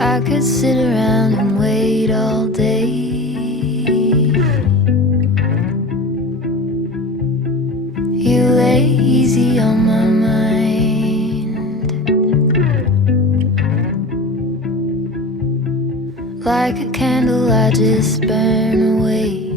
I could sit around and wait all day. You lay easy on my mind, like a candle I just burn away.